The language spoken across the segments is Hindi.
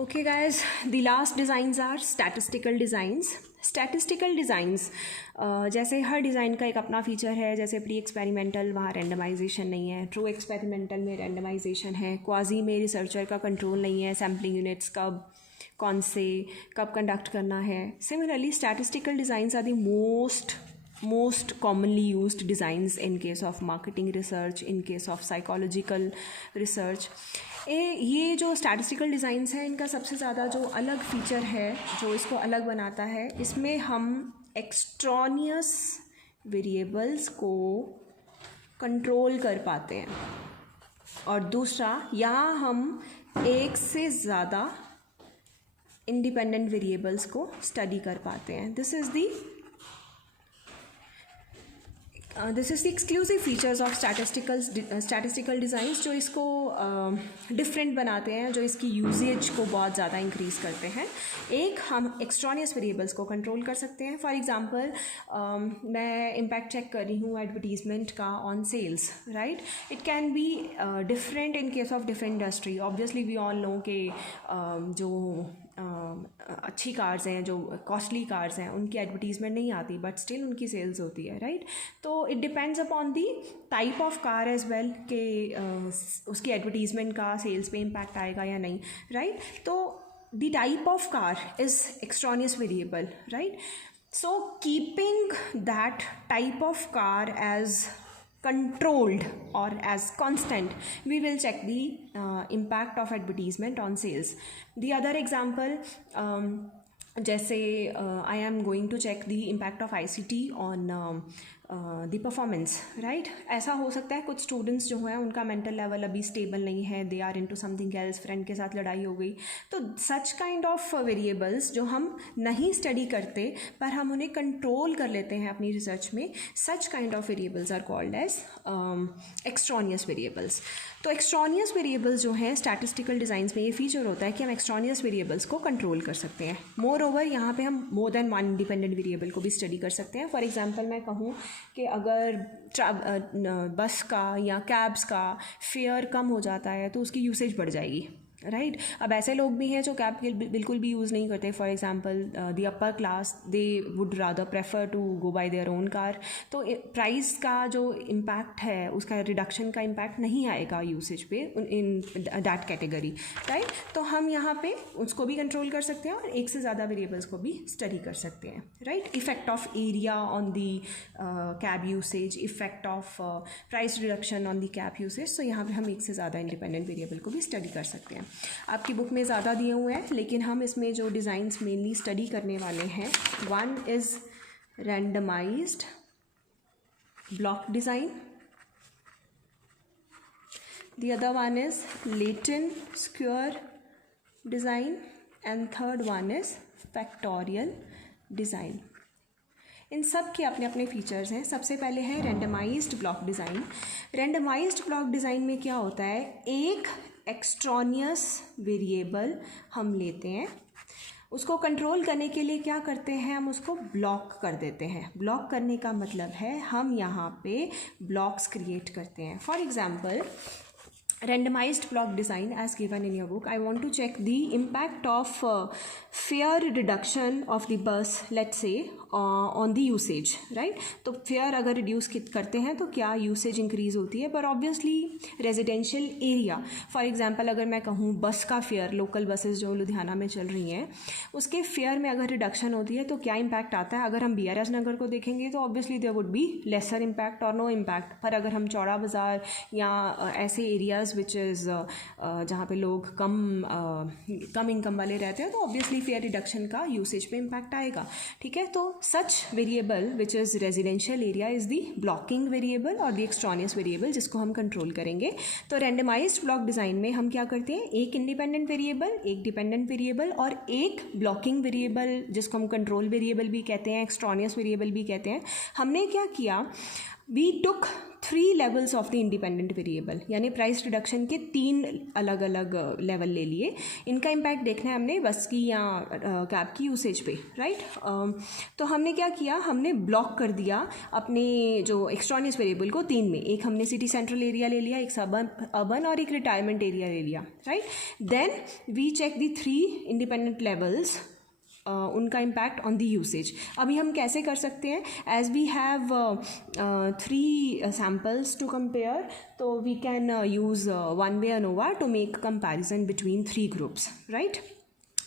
Okay guys, the last designs are statistical designs. Statistical designs जैसे हर डिज़ाइन का एक अपना फीचर है. जैसे प्री एक्सपेरिमेंटल वहाँ रेंडमाइजेशन नहीं है, ट्रू एक्सपेरिमेंटल में रेंडमाइजेशन है, क्वाजी में रिसर्चर का कंट्रोल नहीं है, सैम्पलिंग यूनिट्स कौन से कब कंडक्ट करना है. Similarly statistical designs are the most commonly used designs in case of marketing research, in case of psychological research. ये जो स्टैटिस्टिकल डिज़ाइंस हैं इनका सबसे ज़्यादा जो अलग फीचर है, जो इसको अलग बनाता है, इसमें हम एक्सट्रॉनियस वेरिएबल्स को कंट्रोल कर पाते हैं. और दूसरा, यहाँ हम एक से ज़्यादा इंडिपेंडेंट वेरिएबल्स को स्टडी कर पाते हैं. This is the exclusive features of statistical designs जो इसको डिफरेंट बनाते हैं, जो इसकी यूजेज को बहुत ज़्यादा इंक्रीज़ करते हैं. एक, हम एक्सट्रॉनियस वेरिएबल्स को कंट्रोल कर सकते हैं. फॉर एग्जांपल मैं इम्पैक्ट चेक कर रही हूँ एडवर्टीज़मेंट का on sales, right. It can be different in case of different industry. Obviously we all know के जो अच्छी कार्स हैं, जो कॉस्टली कार्स हैं, उनकी एडवर्टीज़मेंट नहीं आती, बट स्टिल उनकी सेल्स होती है, राइट. तो it depends upon the type of car as well कि उसकी एडवर्टीज़मेंट का सेल्स पे इम्पैक्ट आएगा या नहीं, राइट. तो the type of car is extraneous variable, right. So keeping that type of car as controlled or as constant, we will check the impact of advertisement on sales. The other example, जैसे I am going to check the impact of ICT on the performance, right. ऐसा हो सकता है कुछ स्टूडेंट्स जो हैं उनका मेंटल लेवल अभी स्टेबल नहीं है, they are into something else, friend के साथ लड़ाई हो गई. तो सच काइंड ऑफ वेरिएबल्स जो हम नहीं स्टडी करते पर हम उन्हें कंट्रोल कर लेते हैं अपनी रिसर्च में, such kind of variables are called as extraneous variables. तो एक्सट्रॉनियस वेरिएबल्स जो हैं स्टैटिस्टिकल डिज़ाइंस में ये फीचर होता है कि हम एक्सट्रॉनियस वेरिएबल्स को कंट्रोल कर सकते हैं. मोर ओवर यहाँ पे हम more than one independent variable को भी स्टडी कर सकते हैं. फॉर एग्जांपल मैं कहूँ कि अगर बस का या कैब्स का फेयर कम हो जाता है तो उसकी यूसेज बढ़ जाएगी, राइट. अब ऐसे लोग भी हैं जो कैब बिल्कुल भी यूज़ नहीं करते. For example the upper class, they would rather prefer to go by their own car. तो प्राइस का जो इम्पैक्ट है, उसका रिडक्शन का इम्पैक्ट नहीं आएगा यूसेज पे इन दैट कैटेगरी, राइट. तो हम यहाँ पे उसको भी कंट्रोल कर सकते हैं और एक से ज़्यादा वेरिएबल्स को भी स्टडी कर सकते हैं, right. Effect of area on the cab usage, effect of price reduction on the cab usage. So यहाँ पे हम एक से ज़्यादा इंडिपेंडेंट वेरिएबल को भी स्टडी कर सकते हैं. आपकी बुक में ज़्यादा दिए हुए हैं, लेकिन हम इसमें जो डिज़ाइंस मेनली स्टडी करने वाले हैं, one is randomized block design, the other one is Latin square design, and third one is factorial design. इन सब के अपने अपने फीचर्स हैं. सबसे पहले है randomized block design. Randomized block design में क्या होता है, एक एक्सट्रॉनियस वेरिएबल हम लेते हैं, उसको कंट्रोल करने के लिए क्या करते हैं, हम उसको ब्लॉक कर देते हैं. ब्लॉक करने का मतलब है हम यहाँ पे ब्लॉक्स क्रिएट करते हैं. For example, randomized block design as given in your book, I want to check the impact of fare reduction of the bus, let's say on the usage, right. तो फेयर अगर रिड्यूस करते हैं तो क्या यूसेज इंक्रीज़ होती है. पर obviously residential area, for example अगर मैं कहूँ बस का फेयर, लोकल बसेस जो लुधियाना में चल रही हैं, उसके फेयर में अगर रिडक्शन होती है तो क्या इम्पैक्ट आता है. अगर हम BRS नगर को देखेंगे तो obviously there would be lesser impact और नो इम्पैक्ट. पर अगर हम चौड़ा बाज़ार या ऐसे एरियाज़ विच इज़ जहाँ पे लोग कम इनकम वाले रहते हैं, तो ऑब्वियसली फेयर रिडक्शन का यूसेज पे इम्पैक्ट आएगा, ठीक है. तो such variable which is residential area is the blocking variable और the extraneous variable जिसको हम कंट्रोल करेंगे. तो randomized block डिज़ाइन में हम क्या करते हैं, एक इंडिपेंडेंट वेरिएबल, एक डिपेंडेंट वेरिएबल और एक ब्लॉकिंग वेरिएबल जिसको हम कंट्रोल वेरिएबल भी कहते हैं, एक्सट्रानियस वेरिएबल भी कहते हैं. हमने क्या किया, we took 3 levels of the independent variable, यानी प्राइस रिडक्शन के 3 अलग अलग लेवल ले लिए. इनका इम्पैक्ट देखना है हमने बस की या कैब की यूसेज पे, राइट. तो हमने क्या किया, हमने ब्लॉक कर दिया अपने जो एक्सट्रानियस वेरिएबल को 3 में. एक हमने सिटी सेंट्रल एरिया ले लिया, एक अर्बन और एक रिटायरमेंट एरिया ले लिया, right. Then we check the 3 independent levels, उनका इम्पैक्ट ऑन द यूसेज. अभी हम कैसे कर सकते हैं, as we have 3 samples to compare, तो we can use one way ANOVA to make comparison between 3 groups, right.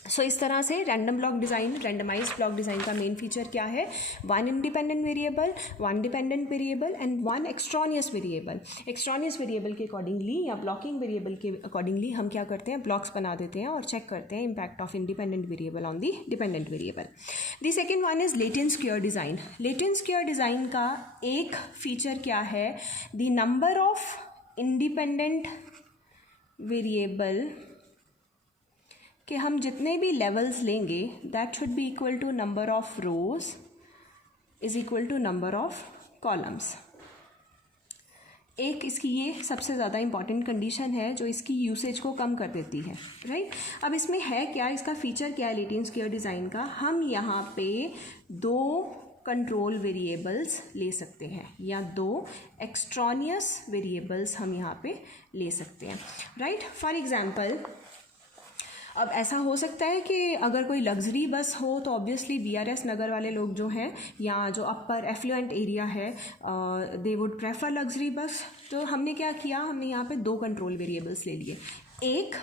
So इस तरह से random block design, randomized block design का मेन फीचर क्या है, 1 independent variable, 1 dependent variable and 1 extraneous variable. एक्सट्रानियस variable के अकॉर्डिंगली या ब्लॉकिंग वेरिएबल के अकॉर्डिंगली हम क्या करते हैं, ब्लॉक्स बना देते हैं और चेक करते हैं impact of independent variable on the dependent variable. The second one is latent square design. Latent square design का एक फीचर क्या है, the number of independent variable कि हम जितने भी लेवल्स लेंगे that should be equal to number of rows is equal to number of columns. एक इसकी ये सबसे ज़्यादा इंपॉर्टेंट कंडीशन है जो इसकी यूसेज को कम कर देती है, राइट. अब इसमें है क्या, इसका फीचर क्या है लेटेंट स्क्वायर डिज़ाइन का, हम यहाँ पे 2 कंट्रोल वेरिएबल्स ले सकते हैं या 2 एक्सट्रानियस वेरिएबल्स हम यहाँ पे ले सकते हैं, राइट. फॉर एग्जाम्पल, अब ऐसा हो सकता है कि अगर कोई लग्जरी बस हो तो ऑब्वियसली BRS नगर वाले लोग जो हैं या जो अपर एफ्लुएंट एरिया है they would prefer luxury bus. तो हमने क्या किया, हमने यहाँ पे 2 कंट्रोल वेरिएबल्स ले लिए. एक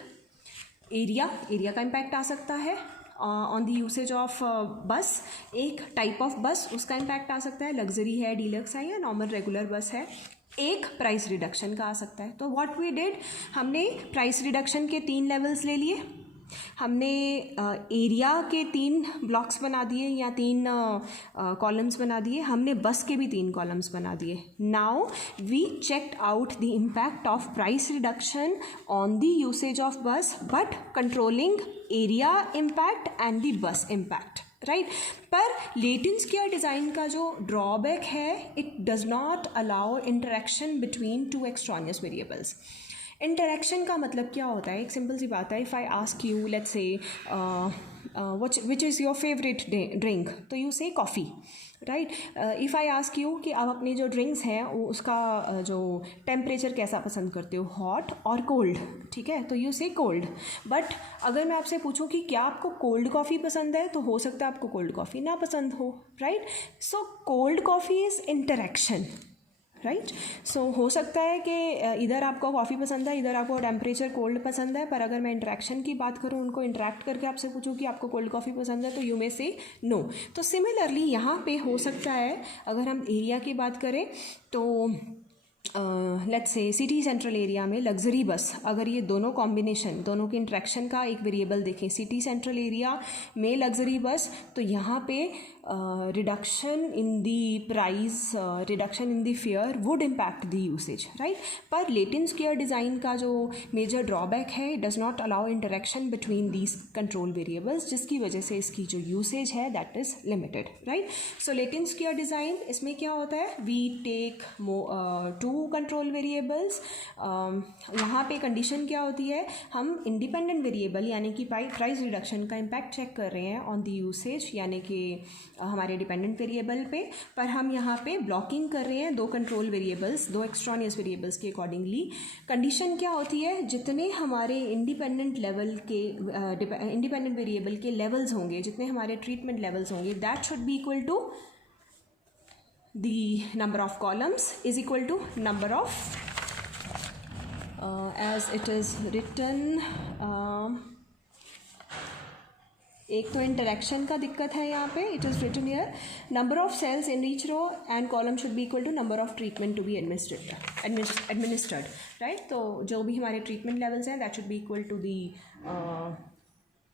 एरिया का इम्पैक्ट आ सकता है ऑन द यूसेज ऑफ बस. एक टाइप ऑफ बस, उसका इम्पैक्ट आ सकता है, लग्जरी है, डीलक्स है या नॉर्मल रेगुलर बस है. एक प्राइस रिडक्शन का आ सकता है. तो व्हाट वी डिड, हमने प्राइस रिडक्शन के 3 लेवल्स ले लिए, हमने एरिया के 3 ब्लॉक्स बना दिए या 3 कॉलम्स बना दिए, हमने बस के भी 3 कॉलम्स बना दिए. Now we checked out the impact of price reduction on the usage of bus but controlling area impact and the bus impact, right. पर लेटेंट स्क्वायर डिज़ाइन का जो ड्रॉबैक है, it does not allow interaction between 2 extraneous variables. Interaction का मतलब क्या होता है, एक सिंपल सी बात है. If I ask you, let's say which is your favourite drink, तो यू से coffee, right. If I ask you कि आप अपनी जो ड्रिंक्स हैं उसका जो टेम्परेचर कैसा पसंद करते हो, हॉट और कोल्ड, ठीक है, तो यू से कोल्ड. बट अगर मैं आपसे पूछूं कि क्या आपको कोल्ड कॉफ़ी पसंद है, तो हो सकता है आपको कोल्ड कॉफ़ी ना पसंद हो, right. So cold coffee is interaction, right. So हो सकता है कि इधर आपको कॉफ़ी पसंद है, इधर आपको टेम्परेचर कोल्ड पसंद है, पर अगर मैं इंटरेक्शन की बात करूँ, उनको इंटरेक्ट करके आपसे पूछूँ कि आपको कोल्ड कॉफ़ी पसंद है, तो यू मे से नो. तो सिमिलरली यहाँ पे हो सकता है, अगर हम एरिया की बात करें तो let's say city central area में लग्जरी बस, अगर ये दोनों कॉम्बिनेशन, दोनों के इंट्रैक्शन का एक वेरिएबल देखें, सिटी सेंट्रल एरिया में लग्जरी बस, तो यहाँ पे reduction in the price, reduction in the fair would impact the usage, right. पर लेटेंट स्क्वायर डिज़ाइन का जो मेजर ड्रॉबैक है, it does not allow interaction between these control variables, जिसकी वजह से इसकी जो यूसेज है that is limited, right. So latent square design, इसमें क्या होता है, वी टेक 2 कंट्रोल वेरिएबल्स. यहाँ पे कंडीशन क्या होती है, हम इंडिपेंडेंट वेरिएबल यानी कि प्राइस रिडक्शन का इम्पैक्ट चेक कर रहे हैं ऑन द यूसेज यानी कि हमारे डिपेंडेंट वेरिएबल पे, पर हम यहाँ पे ब्लॉकिंग कर रहे हैं 2 कंट्रोल वेरिएबल्स, 2 एक्सट्रानियस वेरिएबल्स के अकॉर्डिंगली. कंडीशन क्या होती है, जितने हमारे इंडिपेंडेंट लेवल के इंडिपेंडेंट वेरिएबल के लेवल्स होंगे, जितने हमारे ट्रीटमेंट लेवल्स होंगे, that should be equal to the number of columns is equal to number of as it is written. एक तो इंटरेक्शन का दिक्कत है यहाँ पे, it is written here, number of cells in each row and column should be equal to number of treatment to be administered, right. तो जो भी हमारे ट्रीटमेंट लेवल्स हैं that should be equal to the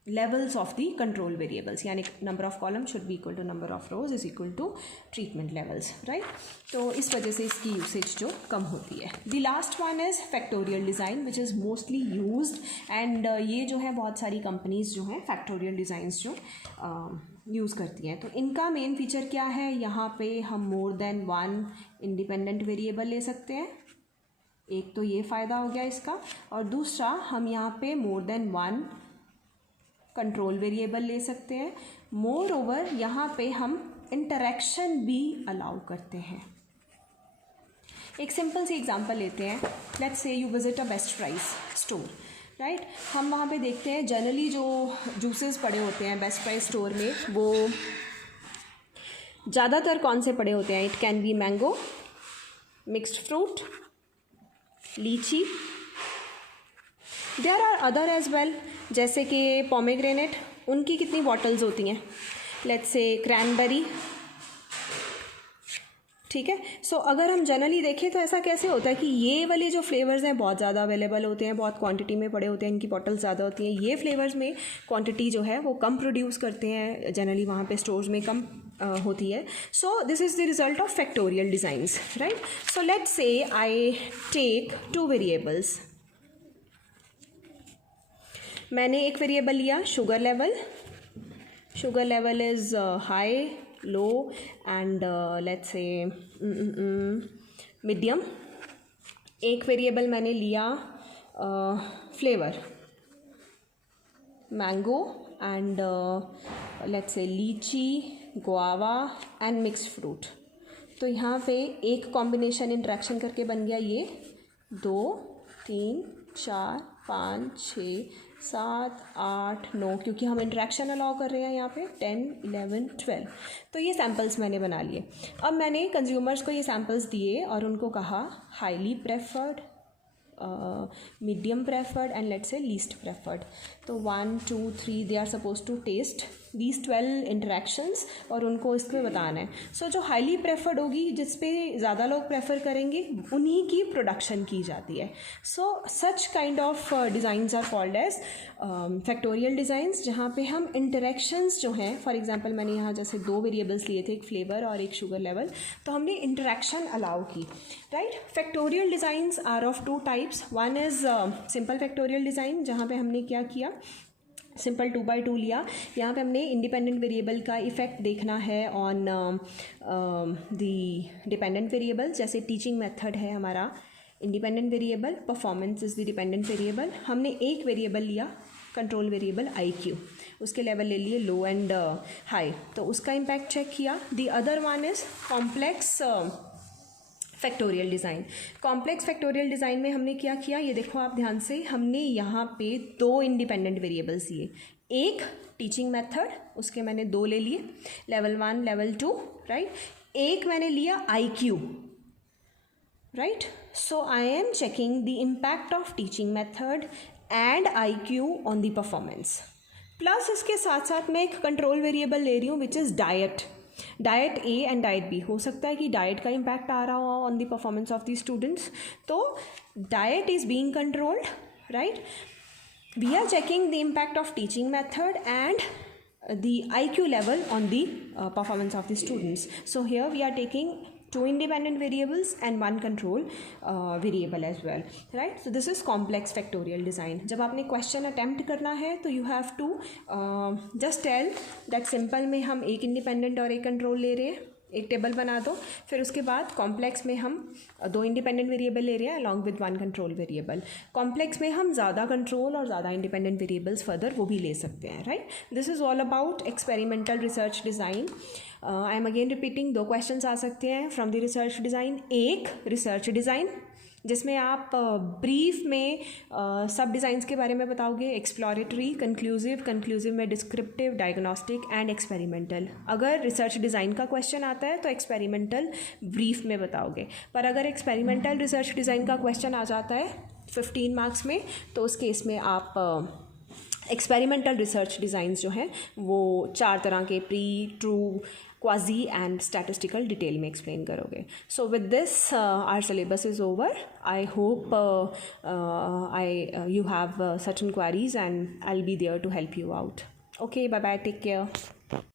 levels of the control variables, यानी number of columns should be equal to number of rows is equal to treatment levels, right? तो इस वजह से इसकी usage जो कम होती है. The last one is factorial design which is mostly used and ये जो है बहुत सारी companies जो हैं factorial designs जो यूज़ करती हैं. तो इनका मेन फीचर क्या है, यहाँ पे हम more than one independent variable ले सकते हैं. एक तो ये फ़ायदा हो गया इसका, और दूसरा हम यहाँ पे more than one control variable ले सकते हैं. मोर ओवर यहाँ पे हम इंटरेक्शन भी अलाउ करते हैं. एक सिंपल सी एग्जांपल लेते हैं. Let's say you visit a best price store, right. हम वहाँ पे देखते हैं जनरली जो जूसेस पड़े होते हैं बेस्ट प्राइस स्टोर में, वो ज़्यादातर कौन से पड़े होते हैं. It can be mango, mixed fruit, lychee. There are other as well, जैसे कि पोमेग्रेनेट, उनकी कितनी बॉटल्स होती हैं. लेट्स से क्रैनबेरी, ठीक है. सो अगर हम जनरली देखें तो ऐसा कैसे होता है कि ये वाले जो फ्लेवर्स हैं बहुत ज़्यादा अवेलेबल होते हैं, बहुत क्वांटिटी में पड़े होते हैं, इनकी बॉटल्स ज़्यादा होती हैं. ये फ्लेवर्स में क्वांटिटी जो है वो कम प्रोड्यूस करते हैं, जनरली वहाँ पे स्टोर्स में कम होती है. So this is the result of factorial designs, right. So let's say I take two variables. मैंने एक वेरिएबल लिया sugar level. Sugar level is high, low and let's say medium. एक वेरिएबल मैंने लिया फ्लेवर, मैंगो एंड लेट्स से लीची, गुआवा एंड मिक्स्ड फ्रूट. तो यहाँ पे एक कॉम्बिनेशन इंटरेक्शन करके बन गया ये 2, 3, 4, 5, 6, 7, 8, 9, क्योंकि हम इंटरेक्शन अलाउ कर रहे हैं यहाँ पे 10, 11, 12. तो ये सैम्पल्स मैंने बना लिए. अब मैंने कंज्यूमर्स को ये सैम्पल्स दिए और उनको कहा highly preferred, medium preferred and let's say least preferred. तो 1, 2, 3 they are suppose to test these 12 interactions और उनको इस पर बताना है. सो जो हाईली प्रेफर्ड होगी, जिस पे ज़्यादा लोग प्रेफर करेंगे, उन्हीं की प्रोडक्शन की जाती है. So such kind of designs are called as factorial designs, जहाँ पे हम इंटरेक्शंस जो हैं, फॉर एग्जांपल मैंने यहाँ जैसे 2 वेरिएबल्स लिए थे, एक फ्लेवर और एक शुगर लेवल, तो हमने इंटरेक्शन अलाउ की, right. Factorial designs are of 2 types. One is simple factorial design, जहाँ पे हमने क्या किया, सिंपल 2 by 2 लिया. यहाँ पे हमने इंडिपेंडेंट वेरिएबल का इफ़ेक्ट देखना है ऑन द डिपेंडेंट वेरिएबल. जैसे टीचिंग मेथड है हमारा independent variable, performance is the dependent variable. हमने एक वेरिएबल लिया कंट्रोल वेरिएबल IQ, उसके लेवल ले लिए लो एंड हाई, तो उसका इम्पैक्ट चेक किया. The other one is complex factorial design. Complex factorial design में हमने क्या किया, ये देखो आप ध्यान से, हमने यहाँ पे 2 इंडिपेंडेंट वेरिएबल्स लिए. एक टीचिंग मेथड, उसके मैंने 2 ले लिए, लेवल 1, लेवल 2, राइट. एक मैंने लिया IQ, right. So I am checking the impact of teaching method and IQ on the performance. Plus इसके साथ साथ मैं एक कंट्रोल वेरिएबल ले रही हूँ which is diet. Diet A and diet B. हो सकता है कि डाइट का इम्पैक्ट आ रहा हो on the performance of the students, तो diet is being controlled, right. We are checking the impact of teaching method and the IQ level on the performance of the students. So here we are taking 2 independent variables and 1 control variable as well, right. So this is complex factorial design. जब आपने question attempt करना है तो you have to just tell that simple में हम एक independent और एक control ले रहे हैं, एक टेबल बना दो. फिर उसके बाद कॉम्प्लेक्स में हम 2 इंडिपेंडेंट वेरिएबल ले रहे हैं along with 1 control variable. Complex में हम ज़्यादा कंट्रोल और ज़्यादा इंडिपेंडेंट वेरिएबल्स फर्दर वो भी ले सकते हैं, right. This is all about experimental research design. I am again repeating, 2 questions आ सकते हैं फ्रॉम द रिसर्च डिज़ाइन. एक रिसर्च डिज़ाइन जिसमें आप ब्रीफ में सब डिज़ाइंस के बारे में बताओगे, एक्सप्लोरेटरी, कंक्लूसिव में डिस्क्रिप्टिव, डायग्नोस्टिक एंड एक्सपेरिमेंटल. अगर रिसर्च डिज़ाइन का क्वेश्चन आता है तो एक्सपेरिमेंटल ब्रीफ में बताओगे, पर अगर एक्सपेरिमेंटल रिसर्च डिज़ाइन का क्वेश्चन आ जाता है 15 मार्क्स में, तो उस केस में आप एक्सपेरिमेंटल रिसर्च डिज़ाइंस जो हैं वो 4 तरह के pre, true, quasi and statistical detail में एक्सप्लेन करोगे. So with this our syllabus is over. I hope you have such inquiries and I'll be there to help you out. Okay, bye bye, take care.